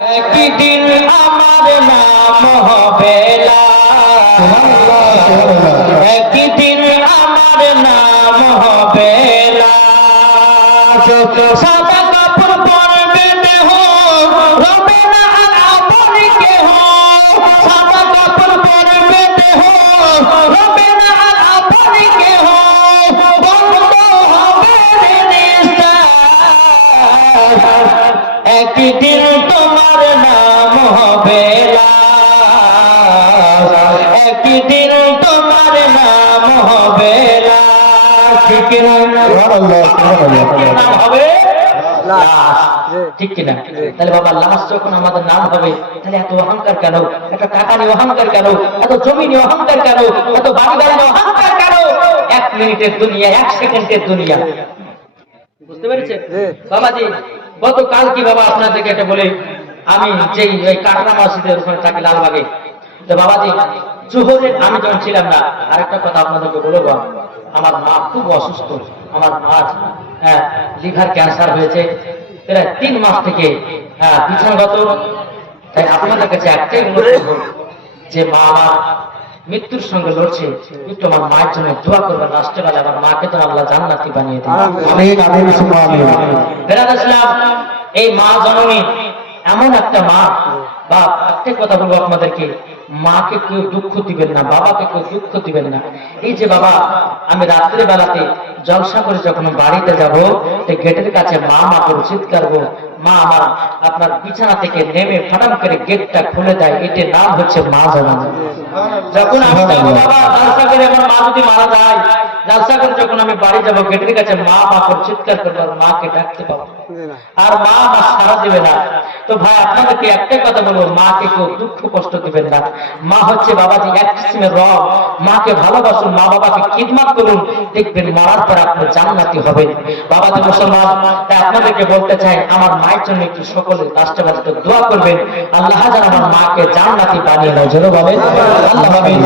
একদিন আমার নাম হবে। একদিন আমার নাম হবে ঠিক না। নাম হবে লাশ। ঠিক কিনা? তাহলে বাবা লাশ যখন আমাদের নাম হবে তাহলে এত অহংকার কেন? এত টাকা নিয়ে অহংকার কেন? এত জমি নিয়ে অহংকার কেন? এত বাড়ি গাড়ি নিয়ে অহংকার কেন? এক মিনিটের দুনিয়া এক সেকেন্ডের দুনিয়া। বুঝতে পেরেছেন? বাবাজি গতকাল কি বাবা আপনাদেরকে এটা বলে? আমি যেই ওই কাটরা মসজিদের ওখানে থাকি লালবাগে। তো বাবাজি জোহরের আমি যখন ছিলাম না আরেকটা কথা আপনাদেরকে বলব। আমার মা খুব অসুস্থ আমার মা হ্যাঁ লিভার ক্যান্সার হয়েছে। প্রায় তিন মাস থেকে হ্যাঁ বিছানাগত। তাই আপনাদের কাছে একটাই অনুরোধ যে মা আমার মৃত্যুর সঙ্গে লড়ছে একটু আমার মায়ের জন্য দোয়া করবেন। রাষ্ট্রবেলা আমার মাকে তো আল্লাহ জান্নাতি বানিয়ে দেন। এই মা জননী এমন একটা মা। বা একটা কথা বলব আপনাদেরকে। মাকে কেউ দুঃখ দিবেন না, বাবাকে কেউ দুঃখ দিবেন না। এই যে বাবা, আমি রাত্রে বেলাতে জলসা করে যখন বাড়িতে যাব গেটের কাছে মা মা করে চিৎকার মা, আমার আপনার বিছানা থেকে নেমে ফাটাম করে গেটটা খুলে দেয়, এটির নাম হচ্ছে মা জননী যখন আমি বাবা করে আমার মা যদি মারা যায় জালসা করে যখন আমি বাড়ি যাব গেটের কাছে মা মা করে চিৎকার করব আর মাকে ডাকতে পাবো আর মা আমার সারা দিবে না। তো ভাই আপনাদেরকে একটাই কথা বলব মাকে কেউ দুঃখ কষ্ট দিবেন না। মা হচ্ছে বাবাজি এক কিসিমের রব। মাকে ভালোবাসুন মা বাবাকে খিদমাত করুন দেখবেন মরার পর আপনি জান্নাতি হবেন। বাবাজি মুসলমান তাই আপনাদেরকে বলতে চাই আমার মায়ের জন্য একটু সকলে রাষ্ট্রবাদকে দোয়া করবেন। আল্লাহ যেন আমার মাকে জান্নাতি বানিয়ে নেয় যেন বলেন। আল্লাহ ভাবেন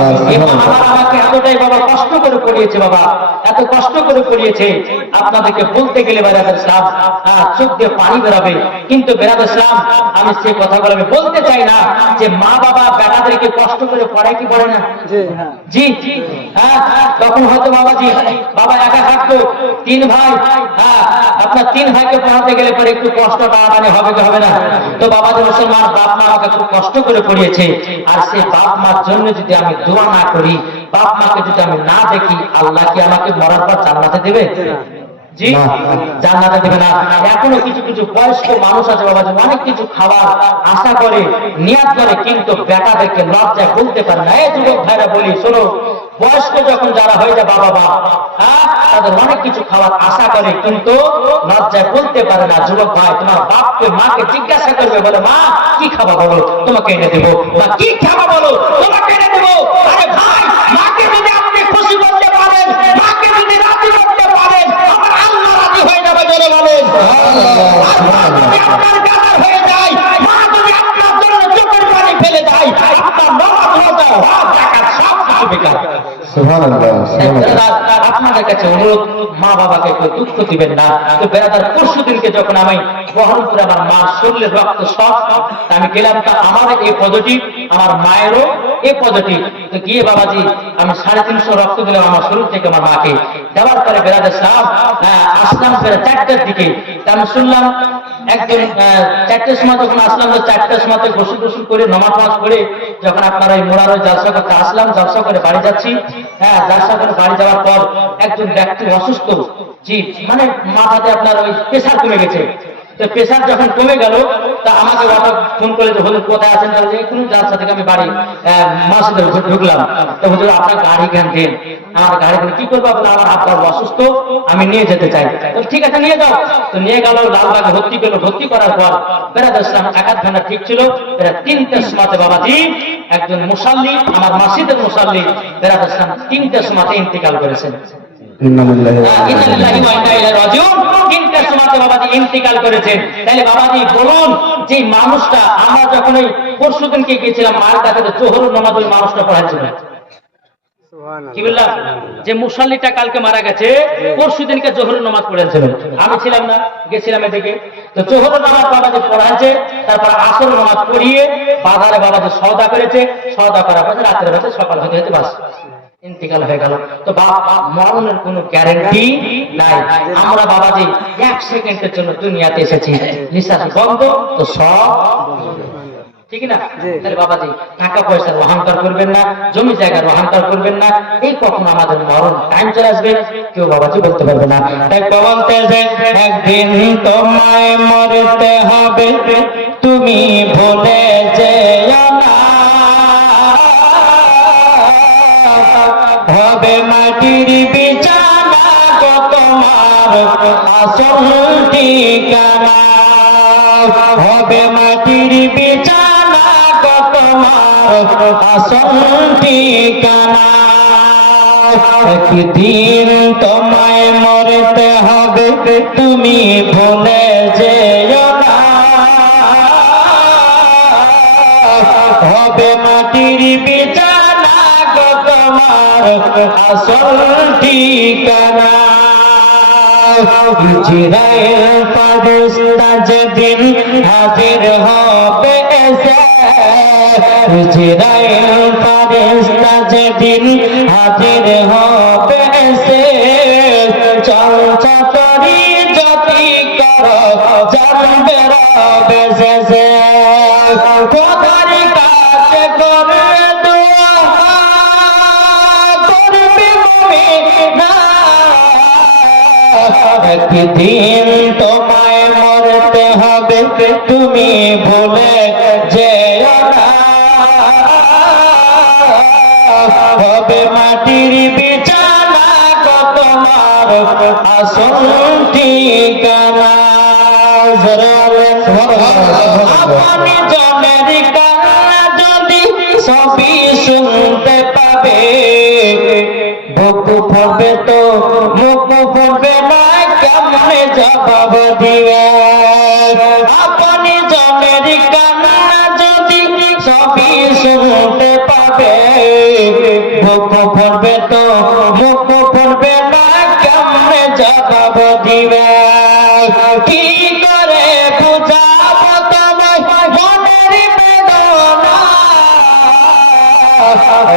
আমাকে এতটাই বাবা কষ্ট করে পড়িয়েছে বাবা এত কষ্ট করে পড়িয়েছে আপনাদেরকে বলতে গেলে বেড়াদের ইসলাম হ্যাঁ, চোখ দিয়ে পানি বেরাবে। কিন্তু বেড়াদ ইসলাম আমি সেই কথাগুলো আমি বলতে চাই না যে মা বাবা বেড়াদেরকে কষ্ট করে পড়ায় কি পড়ে না? জি হ্যাঁ। তখন হয়তো বাবাজি বাবা একা থাকতো তিন ভাই হ্যাঁ আপনার তিন ভাইকে পড়াতে গেলে পরে একটু কষ্ট টানাটানি হবে কি হবে না? তো বাবাজি মুসলমান বাপ মা আমাকে খুব কষ্ট করে পড়িয়েছে। আর সেই বাপ মার জন্য যদি আমি দোয়া না করি বাপ মাকে যদি আমি না দেখি আল্লাহ কি আমাকে মরার পর জান্নাতে দেবে? জি। জান্নাতে দেবে না। এখনও কিছু কিছু বয়স্ক মানুষ আছে বাবা যে অনেক কিছু খাবার আশা করে নিয়াত করে কিন্তু বেটাদেরকে লজ্জায় বলতে পারে না। এই যুবক ভাইরা বলি শোনো বয়স্ক যখন যারা হয়ে যায় বাবা বাপ হ্যাঁ তাদের অনেক কিছু খাবার আশা করে কিন্তু লজ্জায় বলতে পারে না। যুবক ভাই তোমার বাপকে মাকে জিজ্ঞাসা করবে বলে মা কি খাবা বলো? তোমাকে এনে দেবো। মা কি খাবা বলো? তোমাকে এনে দেবো? আরে ভাই মাকে খুশি করতে পারেন মাকে যদি রাজি করতে পারেন আমার আল্লাহ রাজি হয়ে যাবে বলে বলেন। মা আপনার গাদার হয়ে যায় মা যদি আপনার জন্য চোখের পানি ফেলে দেয় আপনার নামাজ রোজা হজ জাকাত সব কিছু বেকার। সুবহানাল্লাহ সুবহানাল্লাহ। বেরাদার, আপনাদের কাছে অনুরোধ মা বাবাকে কেউ দুঃখ দিবেন না। তো বেড়াদার পরশু দিনকে যখন আমি বহরমপুরে আমার মা শরীরের রক্ত সব আমি গেলাম তা আমার এই পজিটিভ আমার মায়েরও এই পজিটিভ তো গিয়ে বাবাজি, আমি সাড়ে তিনশো রক্ত দিলাম আমার শরীর থেকে আমার মাকে। দেওয়ার পরে বেড়াতে সাহ আসলাম বেড়া চারটার দিকে। আমি শুনলাম, একজন চারটের সময় যখন আসলাম, তো চারটার সময় তো গোসল গোসল করে, নমাজ নামাজ করে যখন আপনার ওই মোড়ার ওই জালসা করতে আসলাম, জালসা করে বাড়ি যাচ্ছি। হ্যাঁ জালসা করে বাড়ি যাওয়ার পর একজন ব্যক্তি অসুস্থ, জি মানে মাথাতে আপনার ওই প্রেশার কমে গেছে। তো প্রেশার যখন কমে গেল তা আমাকে হঠাৎ ফোন করে যে হুজুর কোথায় আছেন? তাহলে এখনও জালসা থেকে আমি বাড়ি মসজিদে ঢুক- ঢুকলাম। তো হুজুর আপনার গাড়ি জ্ঞান দিন? আমার গাড়ি কি করব? বলে আমার আব্বা অসুস্থ আমি নিয়ে যেতে চাই। তো ঠিক আছে নিয়ে যাও। তো নিয়ে গেল লালবাগে ভর্তি করল ভর্তি করার পর বেড়াতে ইসলাম একাধ ঘণ্টা ঠিক ছিল বেড়া তিনটের সময়তে বাবাজি একজন মুসাল্লি আমার মসজিদের মুসাল্লি বেড়াতে ইসলাম তিনটের সময়তে ইন্তেকাল করেছেন। তিনটার সময়তে বাবাজি ইন্তেকাল করেছেন তাহলে বাবাজি বলুন যে মানুষটা আমরা যখন ওই পরশুদিনকে গিয়েছিলাম মায়ের কাছে তো জোহর নামাজ ওই মানুষটা পড়াচ্ছিল কি বললাম? যে মুসাল্লিটা কালকে মারা গেছে পরশু দিনকে জোহরের নামাজ পড়েছিল। আমি ছিলাম না গেছিলাম এদিকে। তো জোহরের নামাজ বাবাজি পড়াচ্ছে তারপর আসর নামাজ পড়িয়ে বাজারে বাবাজি সওদা করেছে। সওদা করার পর রাত্রে বাজে সকাল হতে হতে বাস। ইন্তিকাল হয়ে গেল। তো বাবা মরণের কোনো গ্যারেন্টি নাই। আমরা বাবাজি এক সেকেন্ডের জন্য দুনিয়াতে এসেছি নিঃশ্বাস বন্ধ তো সব ঠিক না? তাহলে বাবাজি টাকা পয়সার অহংকার করবেন না জমি জায়গার অহংকার করবেন না এই কখন আমাদের মরণ টাইম চলে আসবে? কেউ বাবাজি বলতে পারবে না। তাই বলতে একদিন তোমায় মরতে হবে তুমি ভুলে ঠিকানা হবে মাটির বিছানা তোমার। আসল ঠিকানা। একদিন তোমায় মরতে হবে, তুমি ভুলে না। হবে মাটির বিছানা তোমার, আসল ঠিকানা। যেদিন হাজির হবে এসে জিরাইল যেদিন হাজির হবে এসে, চল যদি করো রবে শেষে খোদার একদিন তোমায় মরতে হবে তুমি ভুলে না। হবে মাটির বিছানা গো তোমার আসল ঠিকানা। আপনি বুক ফোরবে তো, মুখ ফোরবে না, কেমনে জবাব দিবে? কি করে বুঝাবো তোমায়? মনের বেদনা।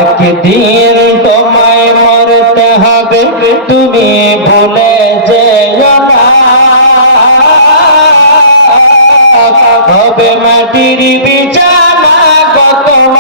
একদিন তোমায় মরতে হবে, তুমি ভুলে যেও না। হবে মাটির গো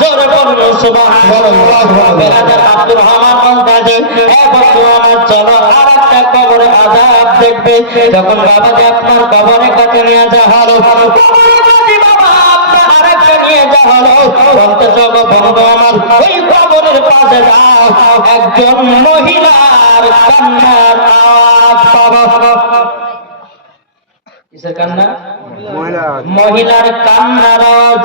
জোর বলুন সুবহানাল্লাহ। বেরাদার আব্দুর রহমান বলতেছে হে আমার চলো আরেকটা কবরের আযাব দেখবে। যখন বাবাজি আপনার কবরের কাছে নিয়ে যাওয়া হলো কবরের কাছে বাবা আপনার আরেকটা নিয়ে যাওয়া হলো। বলতে চলো বন্ধু আমার ওই কবরের পাশে যাও। একজন মহিলার কান্নার আওয়াজ পাবো। কিসের কান্না? মহিলার কান্নার আওয়াজ।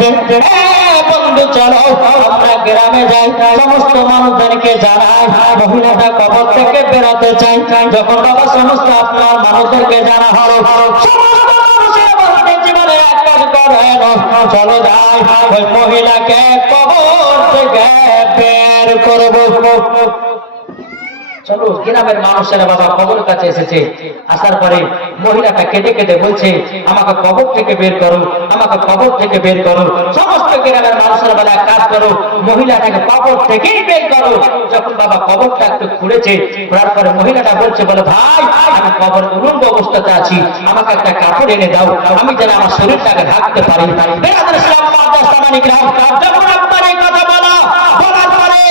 বলতেছে "এ বন্ধু, চলো, আমরা গ্রামে যাই। সমস্ত মানুষদেরকে জানাই, মহিলাটা কবর থেকে বেরোতে চাই। যখন বাবা সমস্ত আপনার মানুষদেরকে জানা হলো জীবনে এক কাজ করেন চলো যাই, ওই মহিলাকে কবর থেকে বের করব। চলো গ্রামের মানুষেরা বাবা কবর কাছে এসেছে। আসার পরে মহিলাটা কেঁদে কেঁদে বলছে, আমাকে কবর থেকে বের করো, আমাকে কবর থেকে বের করো। সমস্ত গ্রামের মানুষেরা এক কাজ করো, মহিলাটাকে কবর থেকেই বের করো। যখন বাবা কবরটা একটু খুঁড়েছে, খোঁড়ার পরে মহিলাটা বলছে, বলে, ভাই, আমি কবর উলঙ্গ অবস্থাতে আছি, আমাকে একটা কাপড় এনে দাও, আমি যেন আমার শরীরটাকে ঢাকতে পারি। যখন আপনার এই কথা বলা, বলার পরে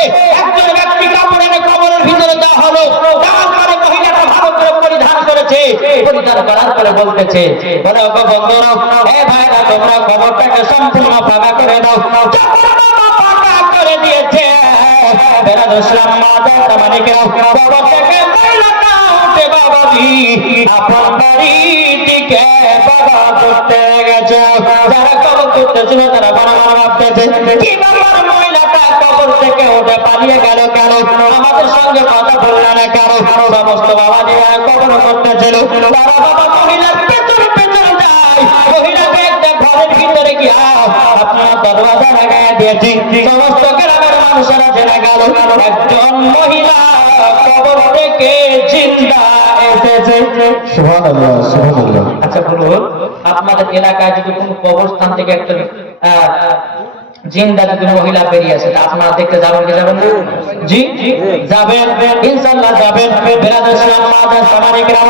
দেওয়া হলো। তারপরে মহিলাটা ভালো করে পরিধান করেছে, পরিধান করার পরে বলতেছে বলে ওগো বন্ধুরা, এ ভাইরা, তোমরা কবরটাকে সম্পূর্ণ ফাঁকা করে দাও। ফাঁকা করে দিয়েছে। বেরাদ ইসলাম মাদ্রাস সামানিক রাম উঠে আপন বাড়ি দিকে তারা বাবা ভাবতেছে, কি বাবার মহিলাটা কবর থেকে আমাদের সঙ্গে কথা বলল না কেন? সমস্ত বাবা যে কবর করতেছিল তারা বাবা মহিলার পেছনে গিয়া আপনার দরওয়াজা লাগাই দিয়েছি। সমস্ত গ্রামের মানুষেরা জেনে গেল একজন মহিলা কবর থেকে জিন্দা এসেছে। সুবহানাল্লাহ সুবহানাল্লাহ। আচ্ছা বলুন আপনাদের এলাকায় যদি কোনো কবরস্থান থেকে আহ, জিন্দা যদি মহিলা বেরিয়ে আসে তা আপনারা দেখতে যাবেন কি যাবেন জি যাবেন। ইনশাআল্লাহ যাবেন। বেরাদের মাদ্রাস সামানিক রাম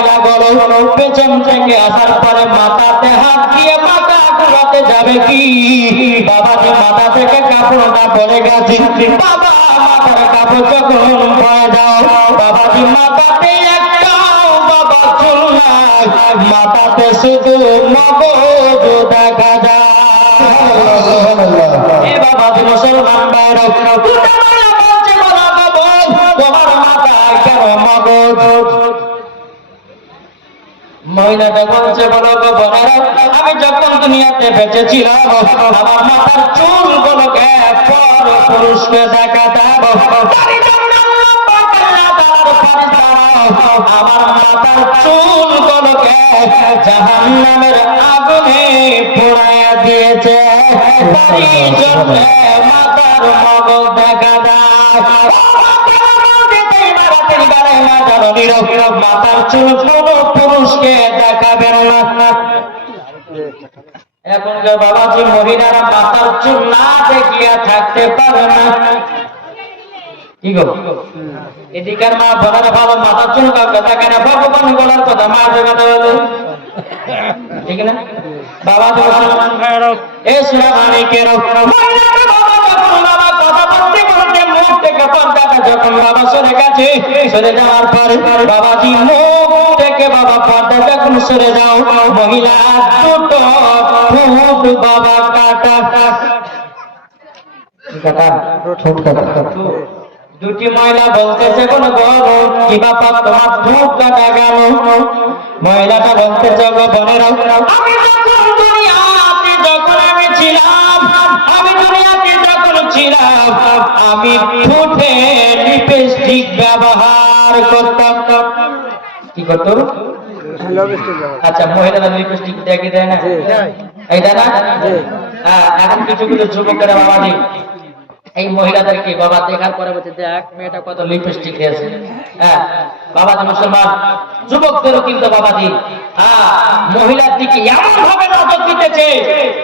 মহিলা পেছন থেকে আসার পরে মাথাতে হাত দিয়ে মাথা ঘুরাতে যাবে কি? বাবা যে মাথা থেকে কাপড়টা পড়ে গেছে। বাবা কাপড় যখন পড়ে দাও বাবাজি মাথাতে বাবা চুল মাথাতে শুধু মগজ দেখা যায়। বাবাজি মুসলমান বাবা তোমার মাথায় কেন মগজ? মহিলাটা বলছে বলো গো বোনেরা আমি যখন দুনিয়াতে বেঁচে ছিলাম আমার মাথার চুল গুলোকে পর পুরুষকে দেখা দেব। আমার মাথার চুল গুলোকে জাহান নামের আগুনে পোড়াইয়া দিয়েছে। তারই মাথার মগজ দেখা দেয়। মাথার চুল কোনো পুরুষকে দেখাবেন না। এখনকার বাবাজি মহিলারা মাথার চুল না দেখিয়া থাকতে পারে না। মা বাবা থেকে পর্দাটা যখন বাবা সরে গেছে, সরে যাওয়ার পরে বাবাজি মুখ থেকে বাবা পর্দা যখন সরে যাও। মহিলা দুটো ফুট বাবা কাটা। ঠোঁট দুটি মহিলা বলতেছে, কোন কি বাপা তোমার ঠোঁট কাটা গেল মহিলাটা বলতেছে আমি ছিলাম আমি ঠোঁটে লিপস্টিক ব্যবহার করতাম। কি করতো? আচ্ছা মহিলারা লিপস্টিক দেয় না? এই না? হ্যাঁ এখন কিছু কিছু যুবকেরা বাবা নেই। এই মহিলাদেরকে বাবা দেখার পরে বলছে দেখ মেয়েটা কত লিপস্টিক খেয়েছে। হ্যাঁ বাবা তো মুসলমান। যুবকদেরও কিন্তু বাবা দি হ্যাঁ মহিলার দিকে এমন ভাবে নজর দিতেছে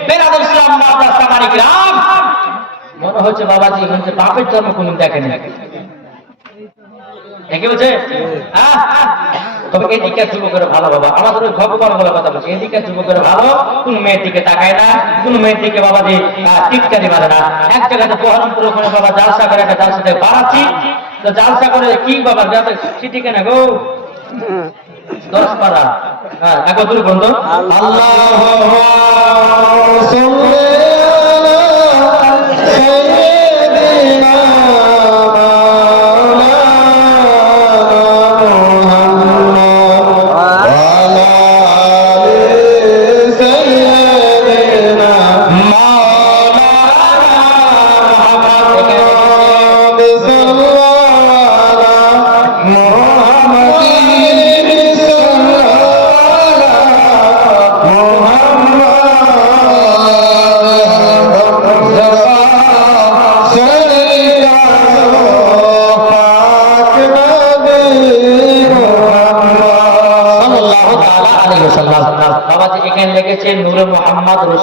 বেরাদ ইসলাম মাদ্রাসা গ্রাম মনে হচ্ছে বাবাজি হচ্ছে বাপের জন্ম কোন দেখেন দেখে বলছে? হ্যাঁ তবে এদিকে যুবকের ভালো বাবা। আমাদের ওই ভগবান বলে কথা বলছে। এদিকে যুবকের ভালো কোন মেয়ের দিকে তাকায় না কোন মেয়ের দিকে বাবা টিটকারি মারে না। এক জায়গাতে বহরমপুর ওখানে বাবা জালসা করে একটা জালসা বাড়াচ্ছি। তো জালসা করে কি বাবা যাতে সিটি কেনা গো? দশ পারা। হ্যাঁ একবার দূর বন্ধু। আল্লাহ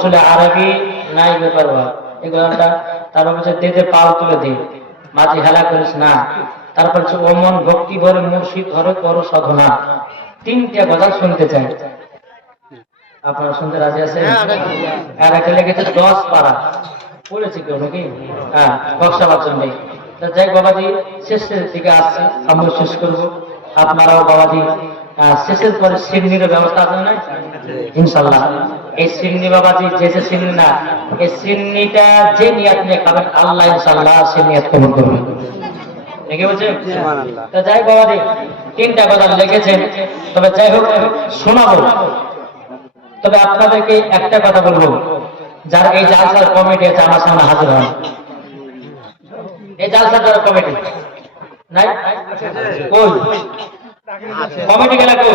উসুলে আরবি নাই ব্যাপার বা এগুলোটা তারপর হচ্ছে দেদে পাল তুলে দে। মাঝে হেলা করিস না। তারপর হচ্ছে অমন ভক্তি ভরে মুর্শিদ ধরে করো সাধনা। তিনটা কথা শুনতে চাই। আপনারা শুনতে রাজি আছেন? আর একটা লেগেছে দশ পারা। পড়েছে কেউ নাকি? হ্যাঁ বক্সা বাচ্চন নেই তা যাই বাবাজি শেষের দিকে আসছে। আমরা শেষ করব। আপনারাও বাবাজি শেষের পরে সিন্নির ব্যবস্থা আছে না ইনশাল্লাহ। এই সিন্নি বাবাজি যে যে সিন্নি না এই সিন্নিটা যে নিয়াত নিয়ে খাবেন আল্লাহ ইনশাল্লাহ সে নিয়াত কবুল করবে। দেখে বলছে তা যাই বাবাজি তিনটা কথা লিখেছেন তবে যাই হোক শোনাবো। তবে আপনাদেরকে একটা কথা বলব যারা এই জালসার কমিটি আছে আমার সামনে হাজির হন। এই জালসার যারা কমিটি নাই? কই? কমিটি গেলা কই?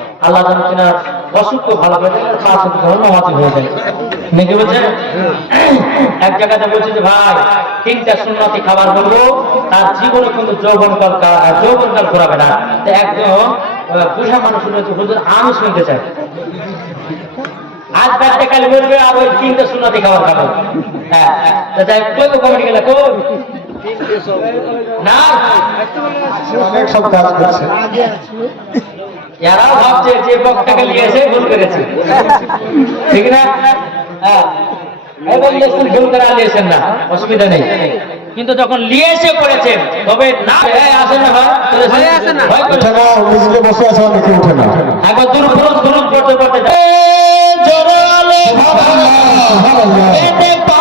আল্লাহ যেন কিনার অসুখ ভালো করে ওয়াক্ত ধরে নামাজি হয়ে যায়। নাকি বলছেন? এক জায়গাতে বলছে যে ভাই তিনটা সুন্নতি খাবার বলব তার জীবনে কিন্তু যৌবন কাল যৌবন কাল ঘোরাবে না। তো একজন বুঝা মানুষ বলেছে হুজুর আমি শুনতে চাই আজ বাচ্চা কাল বলবে আর ওই তিনটা সুন্নতি খাবার খাব। হ্যাঁ তা যাই কই কমিটি গেলে কই? না? অনেক সব এরাও ভাবছে যে বক্তাকে নিয়ে এসে ভুল করেছে। ঠিক না? হ্যাঁ। ভুল করে আর না অসুবিধা নেই। কিন্তু যখন লিয়ে এসে করেছেন তবে না এই আসে না ভয় আসে না। ভয় করে না। নিজে বসে আছে অনেকে উঠে না। একবার দূর দূর দূর করতে করতে। জোরালে এতে পাল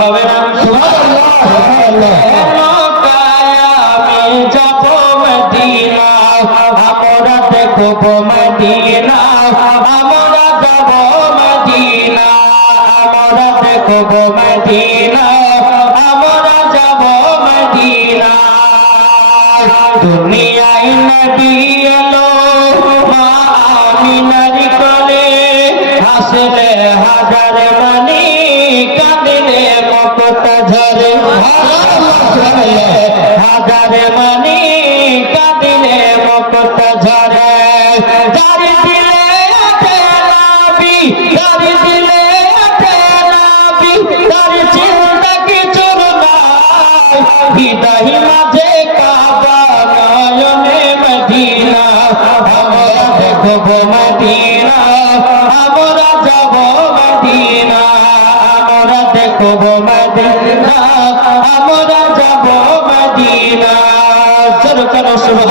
হবে আমি যাব মদিনা আমরা দেখব মদিনা আমরা যাব মদিনা আমরা দেখব মদিনা আমরা যাব মদিনা দুনিয়ায় নবী এলো। মা আমি আমিনার কোলে হাসলে হাজার মানি কাঁদিলে মকত ঝরে। হাজার মানি কাঁদিলে মকত ঝরে। দাড়ি দিলে আছে নাবি দিলে আছে নাবি চিন্তা কিছু নাই। মাঝে কাবা নয়নে মদিনা, আমরা দেখব মদিনা। আমরা দেখব মদিনা আমরা যাব মদিনা। চলো চলো উঠছে না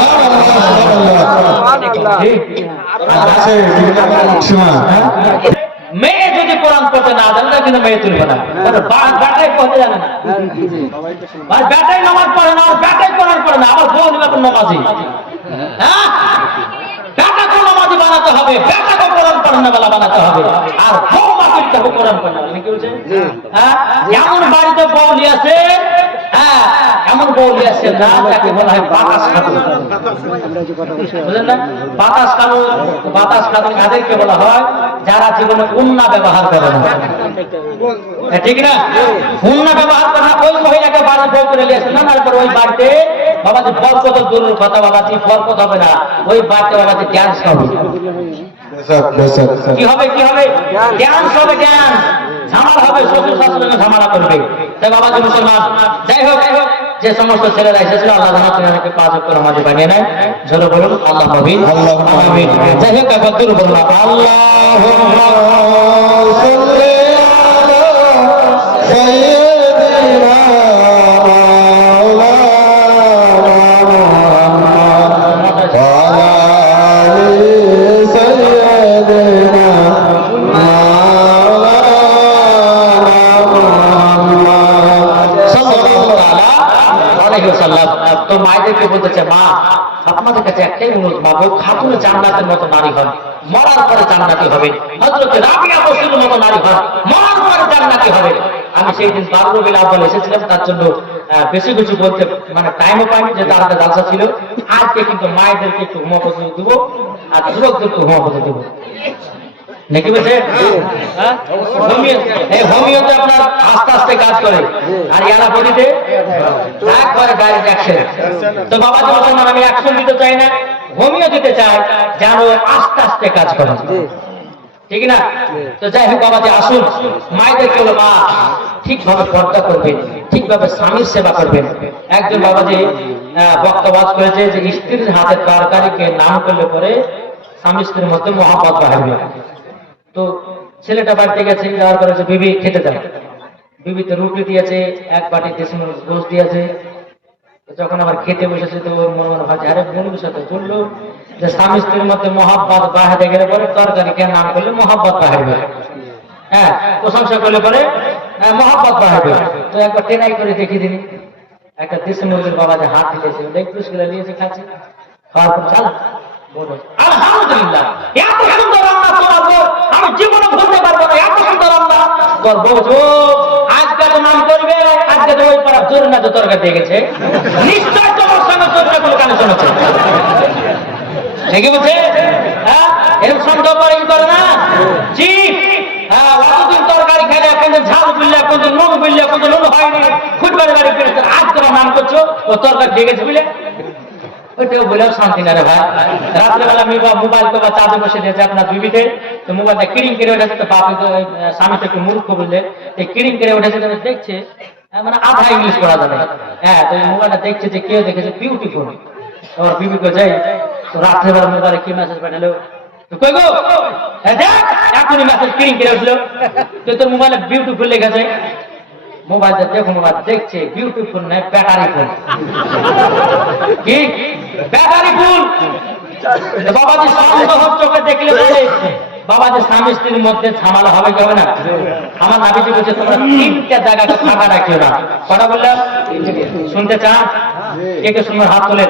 মেয়ে যদি কোরআন পড়তে না জানে না কিন্তু মেয়ে তুলবে না। কারণ পড়তে জানে না। আর নামাজ পড়ে না আর কোরআন পড়ে না আবার বউ নামাজি। হ্যাঁ? বানাতে হবে বেটাকে কোরআন পড়ানো বেলা বানাতে হবে। আর বউ মাটির তাকে কোরআন পড়ানো না কি বলছে হ্যাঁ? এমন বাড়িতে বউ নিয়ে আসে হ্যাঁ এমন বউ নিয়ে না তাকে বলা হয় বাতাস খাতুন বুঝলেন না? বাতাস কানুন বাতাস কানুন কাদেরকে বলা হয় যারা জীবনে উন্না ব্যবহার করে না। ঠিক না? উন্না ব্যবহার করে না ওই মহিলাকে বাড়ি বউ করে নিয়ে না তারপর ওই বাড়িতে বাবাজি বরকত দূরের কথা বাবাজি বরকত হবে না। ওই বাড়িতে বাবাজি ড্যান্স হবে। কি হবে কি হবে? ড্যান্স হবে ড্যান্স ঝামেলা হবে শ্বশুর শাশুড়ি ঝামেলা করবে। বাবাজি মুসলমান যাই হোক যে সমস্ত ছেলেরা এসেছিল আল্লাহ জানা তুমি আমাকে পাঁচ অক্ষর মাঝে বানিয়ে নেয়। ঝোলো বলুন আল্লাহ আল্লাহ যাই হোক একবার দূর বলুন আল্লাহ কাছে মা আপনাদের কাছে একটাই অনুরোধ, মা খাতুন জান্নাতের মতো নারী হন, মরার পরে জান্নাতি হবে রাবিয়া মতো নারী হন, মরার পরে জান্নাতি হবে। আমি সেই দিন বারো বিল আব্বাল এসেছিলাম, তার জন্য বেশি কিছু বলতে মানে টাইমও পাইনি যে তার জালসা ছিল। আজকে কিন্তু মায়েদেরকে একটু হোমাপতি দেবো, আর যুবকদেরকে হোমাপতি দেবো। নাকি বলছে? হ্যাঁ? হোমিও এই হোমিওতে আপনার আস্তে আস্তে কাজ করে। আর ইয়ারা বডিতে একবারে ডাইরেক্ট অ্যাকশন তো বাবা যখন আমি অ্যাকশন দিতে চাই না। হোমিও দিতে চাই যেন আস্তে আস্তে কাজ করে। ঠিক না? তো যাই হোক বাবা যে আসুন। মায়েদেরকে বলো মা। ঠিকভাবে পর্দা করবেন ঠিকভাবে স্বামীর সেবা করবেন। একজন বাবা যে আহ, বক্তব্য করেছে যে স্ত্রীর হাতের তরকারিকে নাম করলে পরে স্বামী স্ত্রীর মধ্যে মহাপত বাড়বে তো ছেলেটা বাড়িতে গেছে যাওয়ার পরে বিবি খেতে দেয় বিবিতে রুটি দিয়েছে এক বাটি দেশি গোস দিয়েছে। যখন আবার খেতে বসেছে তো ওর মনে মনে ভাবছে আরে বন্ধুর সাথে চলল। যে স্বামী স্ত্রীর মধ্যে মহাব্বাত বাহাতে গেলে পরে তরকারিকে নাম করলে? মহাব্বাত বাহাবে হ্যাঁ প্রশংসা করলে পরে হ্যাঁ, মহাব্বাত বাহাবে তো একবার টেনাই করে দেখিয়ে দিন একটা দেশি মুরগির বাবা যে হাত দিতেছে লেগ পিসগুলো নিয়েছে খাচ্ছে। খাওয়ার পর চাল আলহামদুলিল্লাহ। এত সুন্দর রান্না বউ, আমি জীবনে ভুলতে পারব না এত সুন্দর তোর বউ যে, আজকে তো নাম করবে আজকে তো ওই পাড়া জোর না তো তরকারি দিয়ে গেছে। নিশ্চয় তোমার সঙ্গে কানে ঠিকই বলছে? হ্যাঁ? এরকম সন্দেহ করে করে না? জি। হ্যাঁ তরকারি খেলে ঝাল বুঝলে যে নুন বুঝলে যে নুন হয়নি ফুটবল বাড়ি আজ তোমার নাম করছ ও তরকারি দিয়ে গেছে বুঝলে? রাত্রেবেলা কেউ দেখেছে মোবাইলে কি মেসেজ পাঠালো? এখনই মেসেজ কিরিং করে উঠল। তোর মোবাইলে বিউটিফুল লেখা যায় মোবাইলটা দেখো মোবাইল দেখছে বিউটিফুল নয় ব্যাটারি ফুল কি? ব্যাটারি ফুল বাবাজি সন্দেহ চোখে দেখলে বলে বাবাজি স্বামী স্ত্রীর মধ্যে ঝামেলা হবে কি না? আমার নাবিজি বলছে, তোমরা তিনটা জায়গাকে ফাঁকা রাখিও না। কটা বললাম শুনতে চান? কে কে শুনবে? হাত তোলে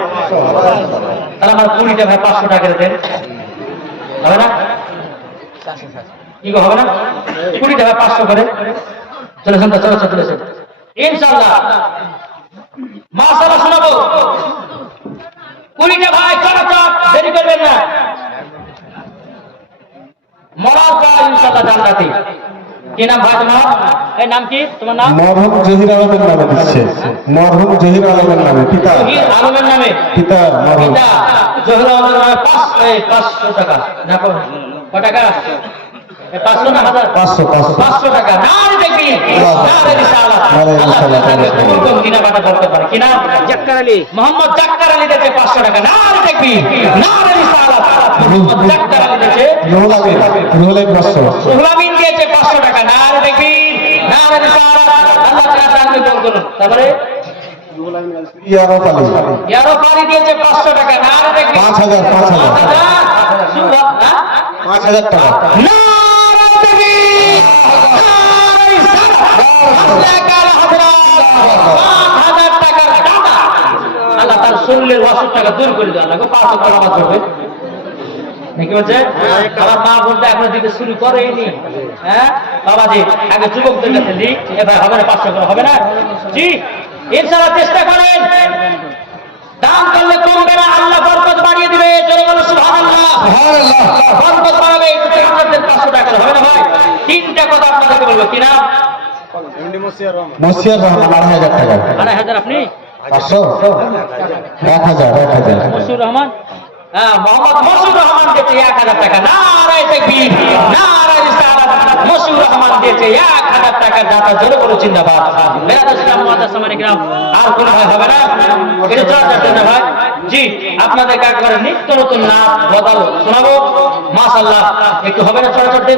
তাহলে আমার কুড়িটা ভাই পাঁচশো টাকা দেন। হবে না? কি হবে না? কুড়িটা ভাই পাঁচশো করে তো চলেছেন চলেছেন ইনশাল্লাহ মাসালা শোনাবো। কুড়িটা ভাই চলাচল দেরি করবেন না। মরার পর ইনশাল্লাহ জান্নাতি। কি নাম ভাই তোমার? এই নাম কি? তোমার নাম? মরহুম জহির আলমের নামে দিচ্ছে। মরহুম জহির আলমের নামে পিতা। জহির আলমের নামে? পিতা মরহুম। পিতা জহির আলমের নামে পাঁচ এই পাঁচশো টাকা। না কো ক টাকা? পাঁচশো না হাজার পাঁচশো। পাঁচশো টাকা। নারে দেখবি নারে রিসালাত নারে রিসালাত। আল্লাহ তাকে কবুল করুন, কিনা বাটা বলতে পারে। কিনা? জাক্কার আলী। মোহাম্মদ জাক্কার আলী দিয়েছে পাঁচশো টাকা। নারে দেখবি নারে রিসালাত মোহাম্মদ জাক্কার আলী দিয়েছে রুহুল আমিন পাঁচশো। সুহলামিন দিয়েছে পাঁচশো টাকা। নারে দেখবি নারে রিসালাত আল্লাহ তাআলা তাকে কবুল করুন। তারপরে? ইয়ারো পালি ইয়ারো পারি দিয়েছে পাঁচশো টাকা। নারে দেখবি পাঁচ হাজার, পাঁচ হাজার। পাঁচ হাজার। সুবহান- হ্যাঁ? পাঁচ হাজার টাকা দেখবি নারে রিসালাত আল্লাহ তার শরীরের অসুখ টাকা দূর করে দেয় আল্লাহ পাঁচ হাজার টাকা করবে নাকি বলছে আমার মা বলতে এখন দিতে শুরু করেনি হ্যাঁ বাবাজি আগে যুবকদের কাছে এবার হবে না পাঁচশো করে হবে না জি ইনশাআল্লাহ চেষ্টা করেন দান করলে কমবে না আল্লাহ বরকত বাড়িয়ে দিবে চলে বলো সুবহানাল্লাহ বরকত বাড়াবে পাঁচশো টাকা। হবে না ভাই? তিনটা কথা আপনাদেরকে বলব। কি নাম? মসিয়ার রহমান। আড়াই হাজার টাকা। আড়াই হাজার আপনি? পাঁচশো? এক হাজার এক হাজার। মসুর রহমান? হ্যাঁ মোহাম্মদ মসুর রহমান দিয়েছে এক হাজার টাকা। নারায় তাকবীর নারায় রিসালাত মসুর রহমান দিয়েছে এক হাজার টাকা। দাতা জোরে বলো জিন্দাবাদ। বেরাদ ইসলাম মুআদ্দাস সামানি গ্রাম আর কোন ভাই হবে না? এটা চর্চা করতে ভাই জি আপনাদের একবারে নিত্য নতুন নাচ বদল শোনাবো। মাশাআল্লাহ একটু হবে না চর্চা করতে